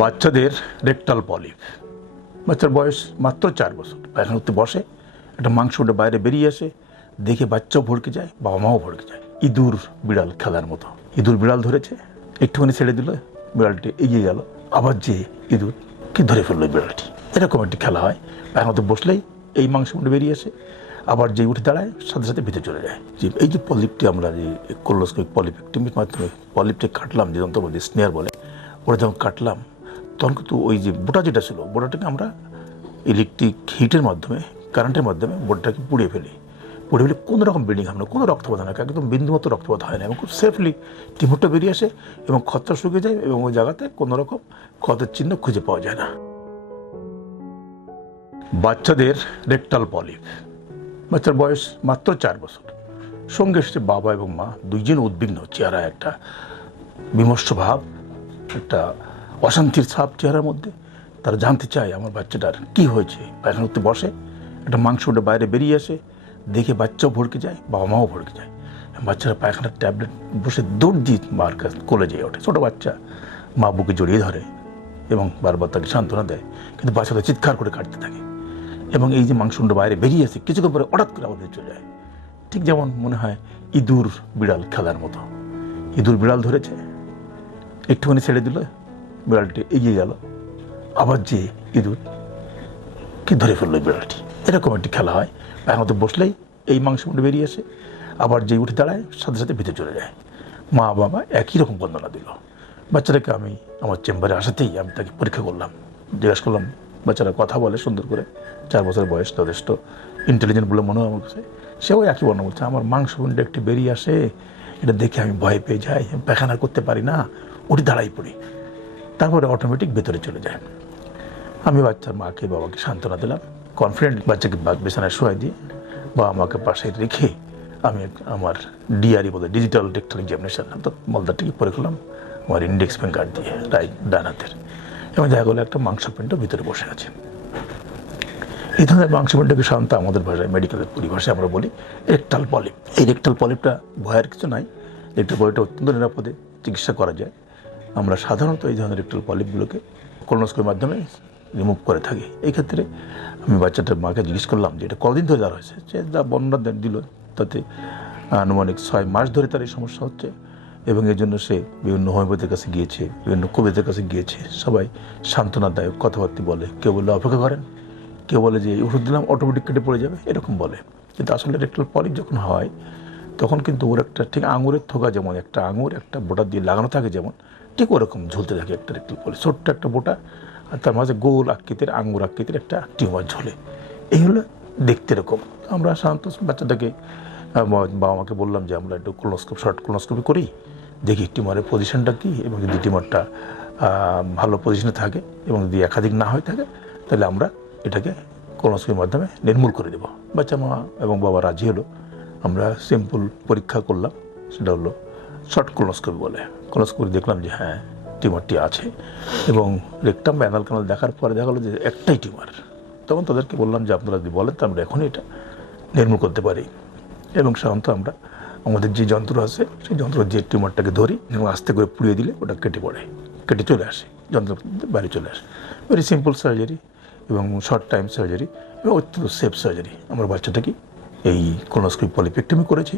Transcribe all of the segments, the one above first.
বাচ্চাদের rectal polyp. বাচ্চার বয়স মাত্র চার বছর। পায়খানা করতে বসে, একটা মাংস ওটা বাইরে বেরিয়ে আসে, দেখে বাচ্চাও ভড়কে যায়, বাবা মাও ভড়কে যায়। ইঁদুর বিড়াল খেলার মতো। ইঁদুর বিড়াল ধরেছে, একটুখানি ছেড়ে দিল, বিড়ালটি এগিয়ে গেল। আবার যে ইঁদুর কি ধরে ফেলল বিড়ালটি? এরকম একটি খেলা হয়। পায়খানাতে বসলেই এই মাংস মুটে বেরিয়ে আসে, আবার যে উঠে দাঁড়ায়, সাথে সাথে ভিতরে চলে যায়। যে এই যে পলিপটি আমরা যে কোলোস্কোপিক পলিপেক্টমির মাধ্যমে পলিপটি কাটলাম, যে যন্ত্র বলে স্নেয়ার বলে, ওটা যখন কাটলাম তখন কিন্তু ওই যে বোটা যেটা ছিল, বোটাটাকে আমরা ইলেকট্রিক হিটের মাধ্যমে কারেন্টের মাধ্যমে বোটাকে পুড়িয়ে ফেলি। পুড়িয়ে ফেলে কোনো রকম ব্লিডিং হয় না, কোনো রক্তপাত হয় না, একদম বিন্দুমতো রক্তপাত হয় না এবং খুব সেফলি টিমুরটা বেরিয়ে আসে এবং ক্ষতটা শুকিয়ে যায় এবং ওই জায়গাতে কোনো রকম ক্ষতের চিহ্ন খুঁজে পাওয়া যায় না। বাচ্চাদের রেকটাল পলিপ বাচ্চার বয়স মাত্র চার বছর। সঙ্গে এসেছে বাবা এবং মা, দুইজন উদ্বিগ্ন চেহারা একটা বিমর্ষ ভাব, একটা অশান্তির ছাপ চেহারার মধ্যে তারা জানতে চায় আমার বাচ্চাটার কি হয়েছে। পায়খানা করতে বসে, একটা মাংস ওটা বাইরে বেরিয়ে আসে, দেখে বাচ্চাও ভড়কে যায়, বাবা মাও ভড়কে যায়। বাচ্চারা পায়খানার ট্যাবলেট বসে দৌড় দিয়ে মার কাছে কোলে যেয়ে ওঠে। ছোটো বাচ্চা, মা বুকে জড়িয়ে ধরে এবং বারবার তাকে সান্ত্বনা দেয়, কিন্তু বাচ্চাটা চিৎকার করে কাটতে থাকে এবং এই যে মাংসটা বাইরে বেরিয়ে আসে, কিছুক্ষণ পরে হঠাৎ করে আমাদের চলে যায়। ঠিক যেমন মনে হয় ইঁদুর বিড়াল খেলার মতো। ইঁদুর বিড়াল ধরেছে, একটুখানি ছেড়ে দিল বিড়ালটি এগিয়ে গেল। আবার যে ইঁদুর কি ধরে ফেলল বিড়ালটি? এরকম একটি খেলা হয়। পায়খানাতে বসলেই এই মাংস মুটে বেরিয়ে আসে। আবার যে উঠে দাঁড়ায়, সাথে সাথে ভিতরে চলে যায়। মা বাবা একই রকম বন্দনা দিল। বাচ্চাটাকে আমি আমার চেম্বারে আসাতেই আমি তাকে পরীক্ষা করলাম। জিজ্ঞাসা করলাম, বাচ্চারা কথা বলে সুন্দর করে। চার বছর বয়স, যথেষ্ট ইন্টেলিজেন্ট বলে মনে হয় আমার কাছে। সেও একই বর্ণনা বলছে, আমার মাংস মুন্ডে একটি বেরিয়ে আসে। এটা দেখে আমি ভয় পেয়ে যাই। আমি পায়খানা করতে পারি না। উঠে দাঁড়াই পড়ি। তারপরে অটোমেটিক ভেতরে চলে যায়। আমি বাচ্চার মাকে, বাবাকে সান্ত্বনা দিলাম। কনফিডেন্ট বাচ্চাকে বিছানায় শোয়াই দিয়ে বাবা মাকে পাশে রেখে আমি আমার ডিআরই বলে ডিজিটাল রেক্টাল এক্সামিনেশন অর্থাৎ মলদারটিকে পরে করলাম আমার ইন্ডেক্স কার্ড দিয়ে রাইট ডান হাতের। এবং দেখা গেলো একটা মাংস মাংসপিণ্ড ভিতরে বসে আছে। এই ধরনের মাংস মাংসপিণ্ডকে সাধারণত আমাদের ভাষায় মেডিকেলের পরিভাষায় আমরা বলি রেকটাল পলিপ এই রেকটাল পলিপটা ভয়ের কিছু নাই। রেকটাল পলিপটা অত্যন্ত নিরাপদে চিকিৎসা করা যায়। আমরা সাধারণত এই ধরনের রেকটাল পলিপগুলোকে কলোনোস্কোপির মাধ্যমে রিমুভ করে থাকি। এই ক্ষেত্রে আমি বাচ্চাটার মাকে জিজ্ঞেস করলাম যে, এটা কদিন ধরে যাওয়া হয়েছে? সে যা বর্ণনা দিল, তাতে আনুমানিক ছয় মাস ধরে তার এই সমস্যা হচ্ছে এবং এর জন্য সে বিভিন্ন হোমিওপ্যাথির কাছে গিয়েছে, বিভিন্ন কবিদের কাছে গিয়েছে। সবাই সান্ত্বনাদায়ক কথাবার্তা বলে। কেউ বললে, অপেক্ষা করেন। কেউ বলে যে ওষুধ দিলাম অটোমেটিক কেটে পড়ে যাবে। এরকম বলে। কিন্তু আসলে রেকটাল পলিপ যখন হয়, তখন কিন্তু ওর একটা ঠিক আঙুরের থোকা যেমন, একটা আঙুর, একটা বোটা দিয়ে লাগানো থাকে যেমন ঠিক ওরকম ঝুলতে থাকে একটা রেকটাল পলিপ ছোট্ট একটা বোটা আর তার মাঝে গোল আকৃতির আঙুর আকৃতির একটা টিউমার ঝোলে। এই হলো দেখতে এরকম। আমরা সাধারণত বাচ্চাটাকে বাবা মাকে বললাম যে আমরা একটু কোলোস্কোপ শর্ট কোলোস্কোপি করি, দেখি টিউমারের পজিশনটা কী এবং যদি টিউমারটা ভালো পজিশনে থাকে এবং যদি একাধিক না হয়ে থাকে, তাহলে আমরা এটাকে কোলোস্কোপির মাধ্যমে নির্মূল করে দেব। বাচ্চা মা এবং বাবা রাজি হলো। আমরা সিম্পল পরীক্ষা করলাম, সেটা হলো শর্ট কোলোস্কোপি বলে। কোলোস্কোপি দেখলাম যে হ্যাঁ টিউমারটি আছে এবং রেকটাম বা অ্যানাল কানাল দেখার পরে দেখা গেলো যে, একটাই টিউমার। তখন তাদেরকে বললাম যে, আপনারা যদি বলেন তো আমরা এখনই এটা নির্মূল করতে পারি। এবং সাধারণত আমরা, আমাদের যে যন্ত্র আছে, সেই যন্ত্র যে টিউমারটাকে ধরি এবং আস্তে করে পুড়িয়ে দিলে ওটা কেটে পড়ে, কেটে চলে আসে, যন্ত্র বাইরে চলে আসে। ভেরি সিম্পল সার্জারি এবং শর্ট টাইম সার্জারি এবং অত্যন্ত সেফ সার্জারি আমার বাচ্চাটাকে এই কোনোস্কোপি পলিপেক্টমি করেছি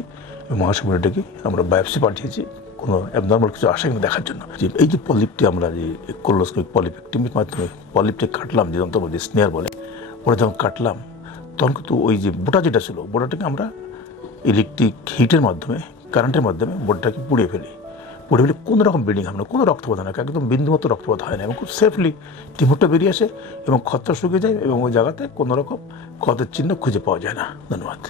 মহাশূন্যটাকে আমরা বায়োপসি পাঠিয়েছি। কোনো অ্যাবনর্মাল কিছু আসে কিনা দেখার জন্য। যে এই যে পলিপটি আমরা যে কোলোস্কোপিক পলিপেক্টমির মাধ্যমে পলিপটি কাটলাম, যে যন্ত্র বলে স্নেয়ার বলে, ওটা যখন কাটলাম, তখন কিন্তু ওই যে বোটা যেটা ছিল, বোটাটাকে আমরা ইলেকট্রিক হিটের মাধ্যমে কারেন্টের মাধ্যমে বোটটাকে পুড়িয়ে ফেলি। পুড়ে ফেলে কোনো রকম ব্লিডিং হয় না, কোনো রক্তপাত হয় না, একদম বিন্দুমতো রক্তপাত হয় না এবং খুব সেফলি টিমুরটা বেরিয়ে আসে এবং ক্ষতটা শুকিয়ে যায় এবং ওই জায়গাতে কোনো রকম ক্ষতের চিহ্ন খুঁজে পাওয়া যায় না। ধন্যবাদ।